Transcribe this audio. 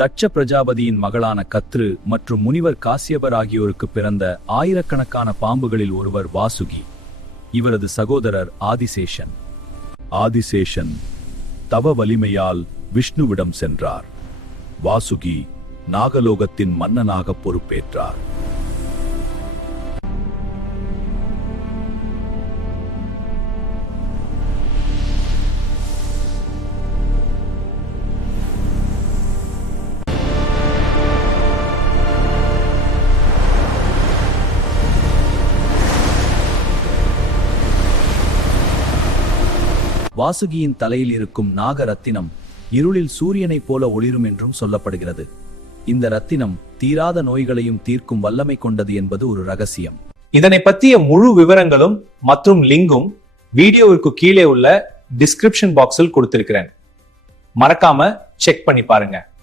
தட்ச பிரஜாபதியின் மகளான கத்ரு மற்றும் முனிவர் காசியபர் ஆகியோருக்கு பிறந்த ஆயிரக்கணக்கான பாம்புகளில் ஒருவர் வாசுகி. இவரது சகோதரர் ஆதிசேஷன். ஆதிசேஷன் தவ வலிமையால் விஷ்ணுவிடம் சென்றார். வாசுகி நாகலோகத்தின் மன்னனாக பொறுப்பேற்றார். வாசுகியின் தலையில் இருக்கும் நாக ரத்தினம் இருளில் சூரியனைப் போல ஒளிரும் என்றும் சொல்லப்படுகிறது. இந்த ரத்தினம் தீராத நோய்களையும் தீர்க்கும் வல்லமை கொண்டது என்பது ஒரு ரகசியம். இதனை பற்றிய முழு விவரங்களும் மற்றும் லிங்கும் வீடியோவிற்கு கீழே உள்ள டிஸ்கிரிப்ஷன் பாக்ஸில் கொடுத்திருக்கிறேன். மறக்காம செக் பண்ணி பாருங்க.